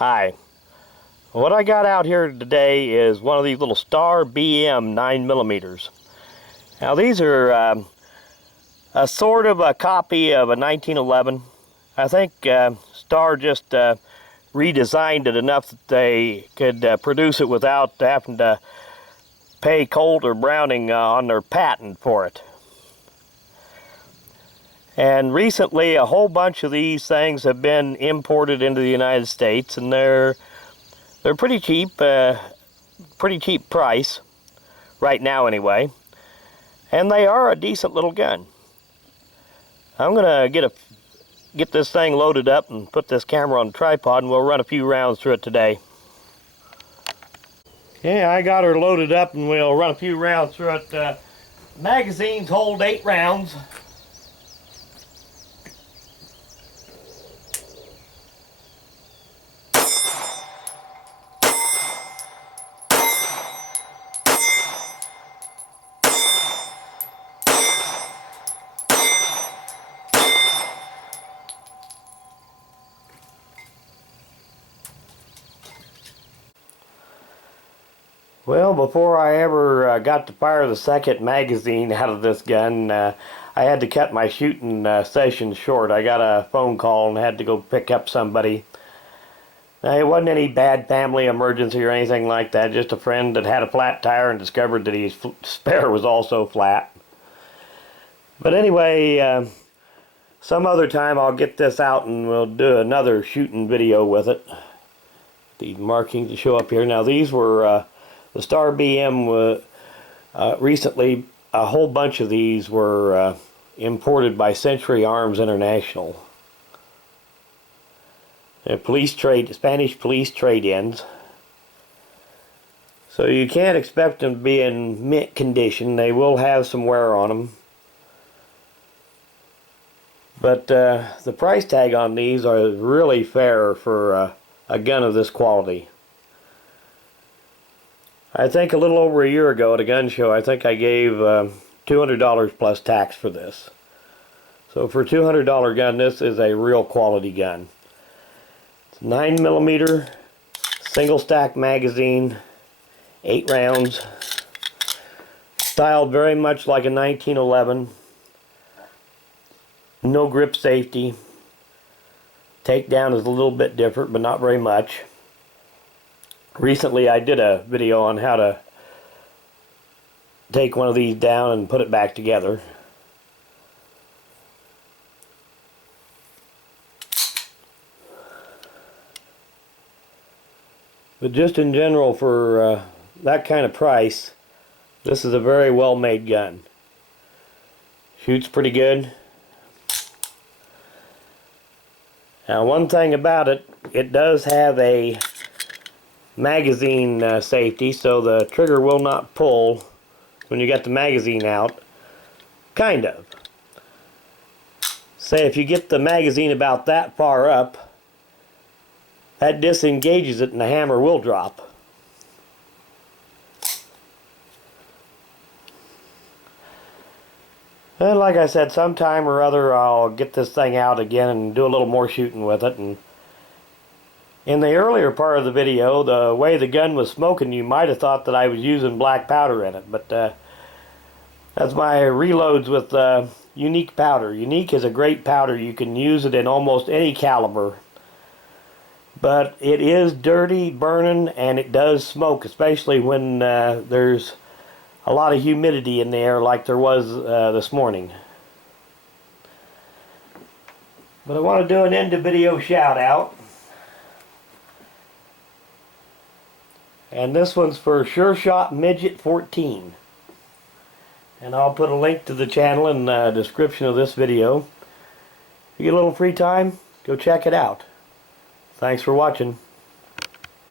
Hi. What I got out here today is one of these little Star BM 9mm. Now these are a sort of a copy of a 1911. I think Star just redesigned it enough that they could produce it without having to pay Colt or Browning on their patent for it. And recently a whole bunch of these things have been imported into the United States, and they're pretty cheap price right now anyway, and they are a decent little gun. I'm gonna get this thing loaded up and put this camera on the tripod, and we'll run a few rounds through it today. Yeah, I got her loaded up and we'll run a few rounds through it. Magazines hold 8 rounds. Well, before I ever got to fire the second magazine out of this gun, I had to cut my shooting session short. I got a phone call and had to go pick up somebody. Now, it wasn't any bad family emergency or anything like that, just a friend that had a flat tire and discovered that his spare was also flat. But anyway, some other time I'll get this out and we'll do another shooting video with it. These markings to show up here. Now, these were the Star BM. Recently, a whole bunch of these were imported by Century Arms International. They're Spanish police trade-ins. So you can't expect them to be in mint condition. They will have some wear on them. But the price tag on these are really fair for a gun of this quality. I think a little over a year ago at a gun show, I think I gave $200 plus tax for this. So for a $200 gun, this is a real quality gun. It's 9mm, single stack magazine, 8 rounds, styled very much like a 1911. No grip safety. Takedown is a little bit different, but not very much. Recently I did a video on how to take one of these down and put it back together. But just in general, for that kind of price, this is a very well made gun. Shoots pretty good. Now, one thing about it, it does have a magazine safety, so the trigger will not pull when you get the magazine out. Kind of. Say if you get the magazine about that far up, that disengages it and the hammer will drop. And like I said, sometime or other I'll get this thing out again and do a little more shooting with it. And in the earlier part of the video, the way the gun was smoking, you might have thought that I was using black powder in it, but that's my reloads with Unique powder. Unique is a great powder. You can use it in almost any caliber, but it is dirty, burning, and it does smoke, especially when there's a lot of humidity in the air like there was this morning. But I want to do an end of video shout out. And this one's for Sure Shot Midget 14. And I'll put a link to the channel in the description of this video. If you get a little free time, go check it out. Thanks for watching.